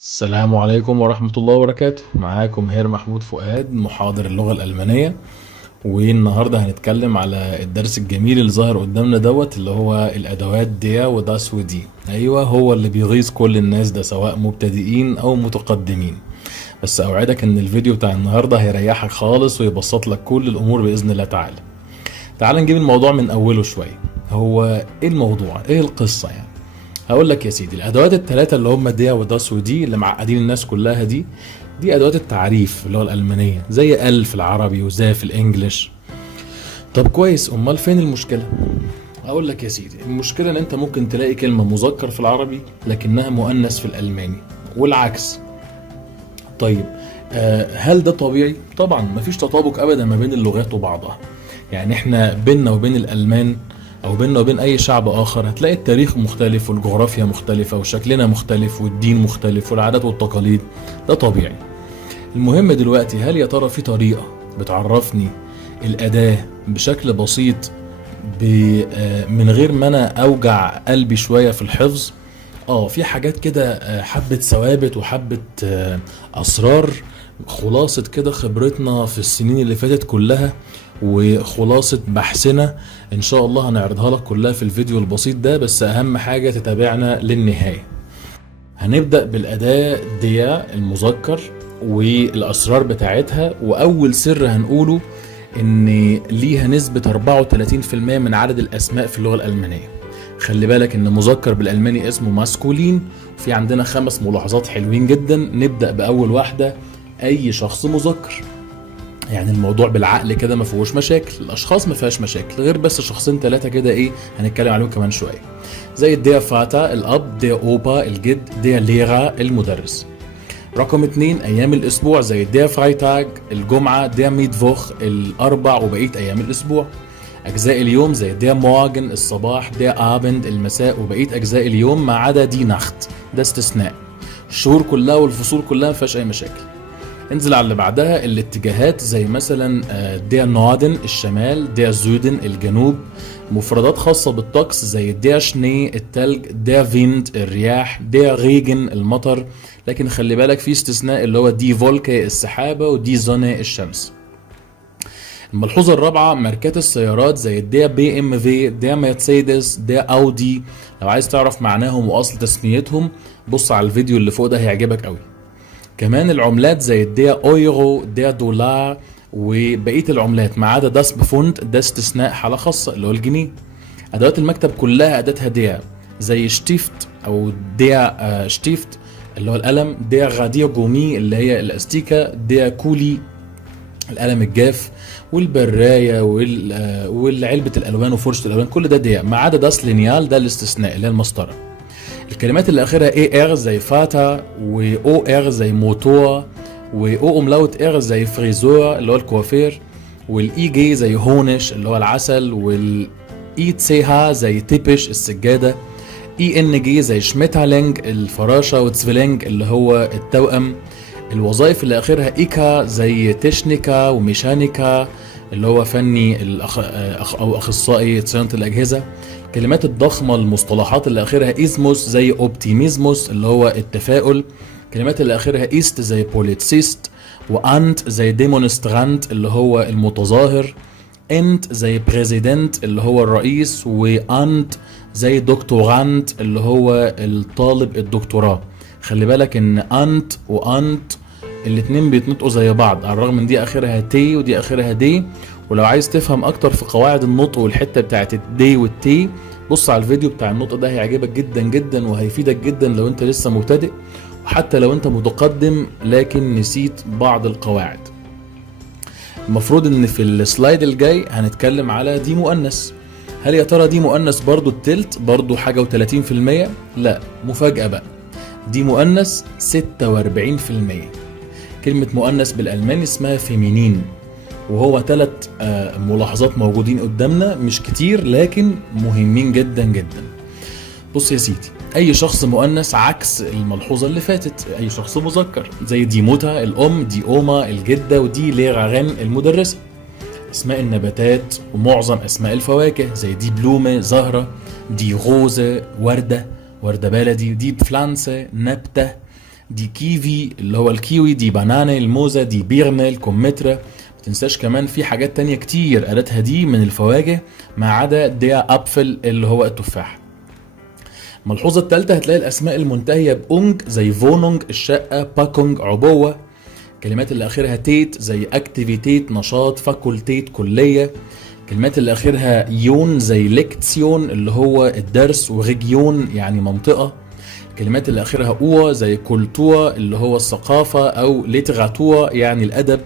السلام عليكم ورحمة الله وبركاته. معاكم هير محمود فؤاد، محاضر اللغة الألمانية. والنهاردة هنتكلم على الدرس الجميل اللي ظاهر قدامنا اللي هو الأدوات ديا وداس ودي. أيوة، هو اللي بيغيظ كل الناس ده سواء مبتدئين أو متقدمين. بس أوعدك إن الفيديو بتاع النهاردة هيريحك خالص ويبسط لك كل الأمور بإذن الله تعالى. تعال نجيب الموضوع من أوله شوية. هو إيه الموضوع؟ إيه القصة يعني؟ هقول لك يا سيدي، الادوات الثلاثه اللي هم ديا وداس ودي اللي معقدين الناس كلها دي ادوات التعريف اللغه الالمانيه، زي ال في العربي وزي في الانجليش. طب كويس، امال فين المشكله؟ اقول لك يا سيدي، المشكله ان انت ممكن تلاقي كلمه مذكر في العربي لكنها مؤنث في الالماني والعكس. طيب، هل ده طبيعي؟ طبعا مفيش تطابق ابدا ما بين اللغات وبعضها. يعني احنا بيننا وبين الالمان او بيننا وبين اي شعب اخر هتلاقي التاريخ مختلف والجغرافيا مختلفة وشكلنا مختلف والدين مختلف والعادات والتقاليد. ده طبيعي. المهم دلوقتي، هل يا ترى في طريقة بتعرفني الاداة بشكل بسيط من غير ما انا اوجع قلبي شوية في الحفظ؟ في حاجات كده، حبة ثوابت وحبة اسرار، خلاصة كده خبرتنا في السنين اللي فاتت كلها وخلاصة بحثنا ان شاء الله هنعرضها لك كلها في الفيديو البسيط ده. بس اهم حاجة تتابعنا للنهاية. هنبدأ بالأداة ديا المذكر والأسرار بتاعتها. وأول سر هنقوله إن ليها نسبة 34% من عدد الأسماء في اللغة الألمانية. خلي بالك إن مذكر بالألماني اسمه ماسكولين. في عندنا 5 ملاحظات حلوين جدا. نبدأ بأول واحدة، أي شخص مذكر. يعني الموضوع بالعقل كده ما فيهوش مشاكل، الاشخاص ما فيهاش مشاكل غير بس شخصين 3 كده هنتكلم عليهم كمان شويه، زي الديا فاتا الاب، ديا اوبا الجد، ديا ليرا المدرس. رقم 2، ايام الاسبوع، زي الديا فرايتاج الجمعه، ديا ميتفوخ الاربع وبقيه ايام الاسبوع. اجزاء اليوم زي ديا مورجن الصباح، ديا ابند المساء وبقيه اجزاء اليوم ما عدا دي نخت، ده استثناء. الشهور كلها والفصول كلها ما فيهاش اي مشاكل. انزل على اللي بعدها، الاتجاهات زي مثلا ديا نوردن الشمال، ديا زودن الجنوب. مفردات خاصة بالطقس زي ديا شني التلج، ديا فيند الرياح، ديا ريجن المطر. لكن خلي بالك في استثناء اللي هو دي فولكي السحابة ودي زوني الشمس. الملحوظة الرابعة، ماركات السيارات زي ديا بي ام في، ديا مرسيدس، ديا اودي. لو عايز تعرف معناهم واصل تسميتهم بص على الفيديو اللي فوق ده هيعجبك قوي. كمان العملات زي الديا اويرو، ديا دولار وبقيه العملات ما عدا داس بفوند، ده استثناء حاله خاصه اللي هو الجنيه. ادوات المكتب كلها اداتها ديا، زي شتيفت او ديا شتيفت اللي هو القلم، ديا غادير جومي اللي هي الاستيكه، ديا كولي القلم الجاف، والبرايه والعلبه الالوان وفرشه الالوان، كل ده ديا ما عدا داس لينيال، ده الاستثناء اللي هي المسطره. الكلمات اللي اخرها اي ار زي فاتا، واو ار زي موتور، واو املاوت ار زي فريزور اللي هو الكوافير، والاي جي زي هونش اللي هو العسل، والاي تسي ها زي تيبش السجاده، اي ان جي زي شميتالينج الفراشه، وتسفيلينج اللي هو التوأم. الوظائف اللي اخرها ايكا زي تشنيكا وميشانيكا اللي هو فني او اخصائي صيانه الاجهزه. الكلمات الضخمه المصطلحات اللي اخرها ايزموس زي اوبتيميزموس اللي هو التفاؤل. الكلمات اللي اخرها ايست زي بوليتسيست، وانت زي ديمونسترانت اللي هو المتظاهر، انت زي بريزيدنت اللي هو الرئيس، وانت زي دكتورانت اللي هو الطالب الدكتوراه. خلي بالك ان انت وانت الاتنين بيتنطقوا زي بعض على الرغم من دي اخرها تي ودي اخرها دي. ولو عايز تفهم اكتر في قواعد النطق والحته بتاعت الدي والتي بص على الفيديو بتاع النطق ده هيعجبك جدا جدا وهيفيدك جدا لو انت لسه مبتدئ، وحتى لو انت متقدم لكن نسيت بعض القواعد. المفروض ان في السلايد الجاي هنتكلم على دي مؤنث. هل يا ترى دي مؤنث برضو التلت برضو حاجه و30%؟ لا، مفاجاه بقى، دي مؤنث 46%. كلمة مؤنث بالألماني اسمها فيمينين. وهو 3 ملاحظات موجودين قدامنا، مش كتير لكن مهمين جدا جدا. بص يا سيدي، أي شخص مؤنث عكس الملحوظة اللي فاتت أي شخص مذكر، زي دي موتا الأم، دي أوما الجدة، ودي ليغارين المدرسة. اسماء النباتات ومعظم اسماء الفواكه زي دي بلومه زهرة، دي غوزة وردة بلدي، دي بفلانسة نبتة، دي كيفي اللي هو الكيوي، دي بانانا الموزة، دي بيرنة الكمثرى. ما تنساش كمان في حاجات تانية كتير قالتها دي من الفواكه ما عدا ديا ابفل اللي هو التفاح. الملحوظة الثالثة هتلاقي الأسماء المنتهية بأونج زي فونونج الشقة، باكونج عبوة. الكلمات اللي آخرها تيت زي أكتيفيتيت نشاط، فاكولتيت كلية. الكلمات اللي آخرها يون زي ليكتسيون اللي هو الدرس، وريجيون يعني منطقة. الكلمات اللي آخرها أوا زي كولتوا اللي هو الثقافة، أو ليتراتوا يعني الأدب.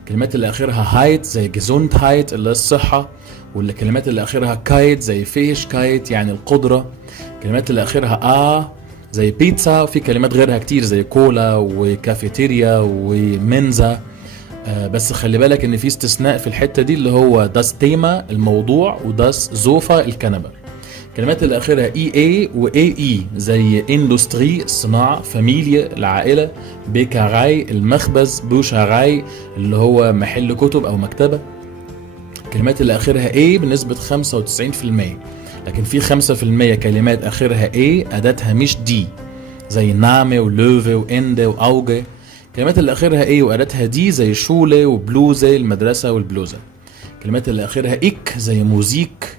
الكلمات اللي آخرها هايت زي جيزونتهايت اللي هي الصحة. والكلمات اللي آخرها كايت زي فيش كايت يعني القدرة. الكلمات اللي آخرها زي بيتزا، وفي كلمات غيرها كتير زي كولا وكافيتيريا ومنزا. بس خلي بالك ان في استثناء في الحتة دي اللي هو داس تيما الموضوع، وداس زوفا الكنبة. الكلمات اللي آخرها اي و اي زي اندستري الصناعة، فاميليا العائلة، بيكاراي المخبز، بوشاراي اللي هو محل كتب او مكتبة. الكلمات اللي آخرها A بنسبة 95%، لكن في 5% كلمات آخرها A أداتها مش D زي نامي ولوفي وإندي وأوجي. الكلمات اللي آخرها A وأداتها D زي شولة وبلوزة المدرسة والبلوزة. الكلمات اللي آخرها إك زي موزيك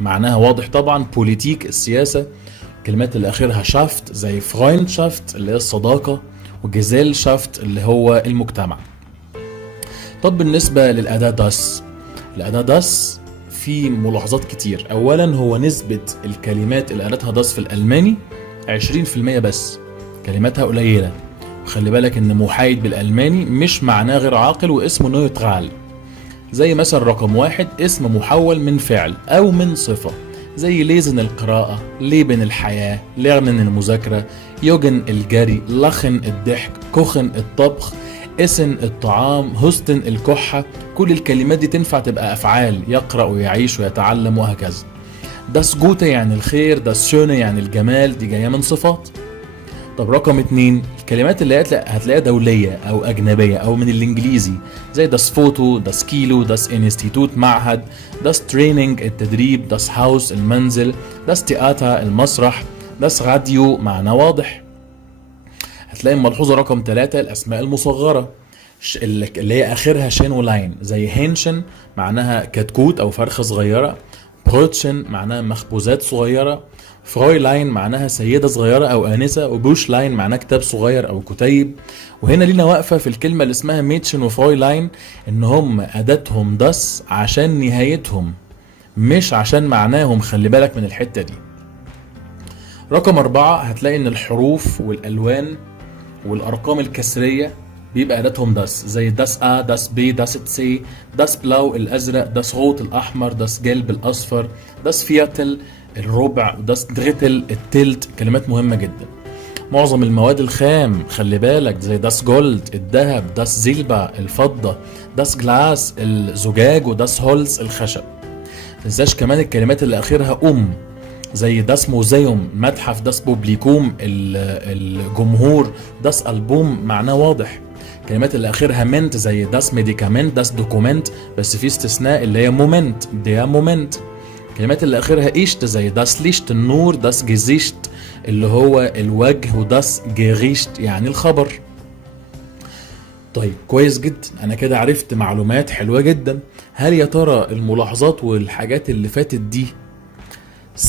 معناها واضح طبعا، بوليتيك السياسة. الكلمات اللي آخرها شافت زي فرويندشافت اللي هي الصداقة، وجزيل شافت اللي هو المجتمع. طب بالنسبة للأداة داس، الأداة داس في ملاحظات كتير. أولا هو نسبة الكلمات اللي قالتها داس في الألماني 20% بس، كلماتها قليلة. وخلي بالك إن محايد بالألماني مش معناه غير عاقل واسمه نوترال. زي مثلا رقم 1 اسم محول من فعل أو من صفة، زي ليزن القراءة، ليبن الحياة، ليرنن المذاكرة، يوجن الجري، لخن الضحك، كوخن الطبخ، اسن الطعام، هستن الكحة. كل الكلمات دي تنفع تبقى أفعال، يقرأ ويعيش ويتعلم وهكذا. داس جوته يعني الخير، داس شونه يعني الجمال، دي جاية من صفات. طب رقم 2 الكلمات اللي هتلاقيها دولية أو أجنبية أو من الإنجليزي، زي داس فوتو، داس كيلو، داس انستيتوت معهد، داس تريننج التدريب، داس هاوس المنزل، داس تياتا المسرح، داس راديو معنى واضح. هتلاقي الملحوظة رقم 3 الأسماء المصغرة اللي هي آخرها شين ولاين، زي هينشن معناها كتكوت أو فرخة صغيرة، بروتشن معناها مخبوزات صغيرة، فرويلاين معناها سيدة صغيرة أو آنسة، وبوشلاين معناها كتاب صغير أو كتيب. وهنا لينا واقفة في الكلمة اللي اسمها ميتشن وفرويلاين، إن هم أداتهم داس عشان نهايتهم مش عشان معناهم. خلي بالك من الحتة دي. رقم 4 هتلاقي إن الحروف والألوان والأرقام الكسرية بيبقى أداتهم داس، زي داس A، داس B، داس C، داس بلاو الأزرق، داس روت الأحمر، داس جلب الأصفر، داس فياتل الربع، وداس دريتل التلت. كلمات مهمة جدا. معظم المواد الخام خلي بالك، زي داس جولد الذهب، داس زيلبا الفضة، داس جلاس الزجاج، وداس هولز الخشب. متنساش كمان الكلمات اللي آخرها زي داس موزيوم متحف، داس بوبليكوم الجمهور، داس ألبوم معناه واضح. الكلمات اللي آخرها منت زي داس ميديكامنت، داس دوكومنت، بس في استثناء اللي هي مومنت، دي مومنت. الكلمات اللي آخرها إيشت زي داس ليشت النور، داس جيزيشت اللي هو الوجه، وداس جيريشت يعني الخبر. طيب كويس جدا، أنا كده عرفت معلومات حلوة جدا. هل يا ترى الملاحظات والحاجات اللي فاتت دي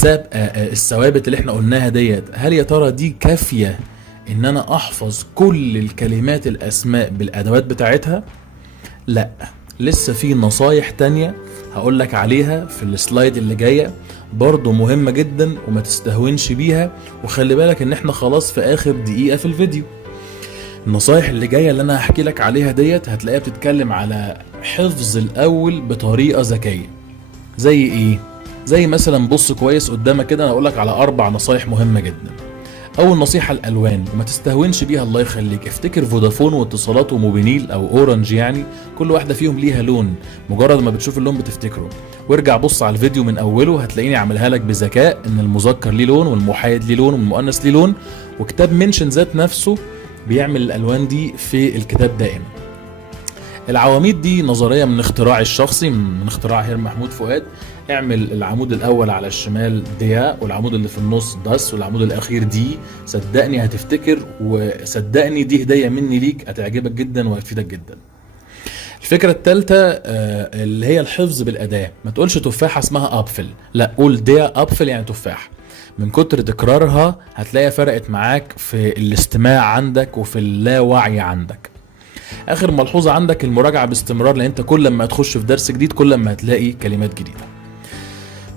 الثوابت اللي احنا قلناها ديت، هل يا ترى دي كافية ان انا احفظ كل الكلمات الاسماء بالادوات بتاعتها؟ لا، لسه في نصايح تانية هقولك عليها في السلايد اللي جاية، برضو مهمة جدا وما تستهونش بيها. وخلي بالك ان احنا خلاص في اخر دقيقة في الفيديو. النصايح اللي جاية اللي انا هحكي لك عليها ديت هتلاقيها بتتكلم على حفظ الاول بطريقة ذكية. زي ايه؟ زي مثلا بص كويس قدامك كده، انا اقولك على 4 نصايح مهمة جدا. اول نصيحة الالوان، وما تستهونش بيها الله يخليك. افتكر فودافون واتصالات وموبينيل او اورنج، يعني كل واحدة فيهم ليها لون، مجرد ما بتشوف اللون بتفتكره. وارجع بص على الفيديو من اوله، هتلاقيني عاملها لك بذكاء ان المذكر ليه لون والمحايد ليه لون والمؤنث ليه لون، وكتاب منشن ذات نفسه بيعمل الالوان دي في الكتاب دائما. العواميد دي نظرية من اختراعي الشخصي، من اختراع هير محمود فؤاد. اعمل العمود الاول على الشمال ديا، والعمود اللي في النص داس، والعمود الاخير دي. صدقني هتفتكر، وصدقني دي هدية مني ليك هتعجبك جدا وهتفيدك جدا. الفكرة التالتة اللي هي الحفظ بالأداة. ما تقولش تفاحة اسمها أبفل، لا قول ديا أبفل يعني تفاح. من كتر تكرارها هتلاقي فرقت معاك في الاستماع عندك وفي اللاوعي عندك. آخر ملحوظة عندك المراجعة باستمرار، لأن انت كل ما هتخش في درس جديد كل ما هتلاقي كلمات جديدة.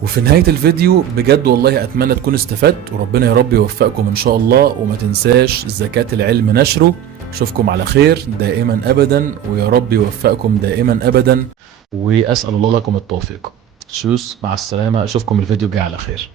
وفي نهاية الفيديو بجد والله أتمنى تكون استفدت، وربنا يا رب يوفقكم إن شاء الله. وما تنساش زكاة العلم نشره. أشوفكم على خير دائما أبدا، ويا رب يوفقكم دائما أبدا، وأسأل الله لكم التوفيق. شوس، مع السلامة، أشوفكم الفيديو الجاي على خير.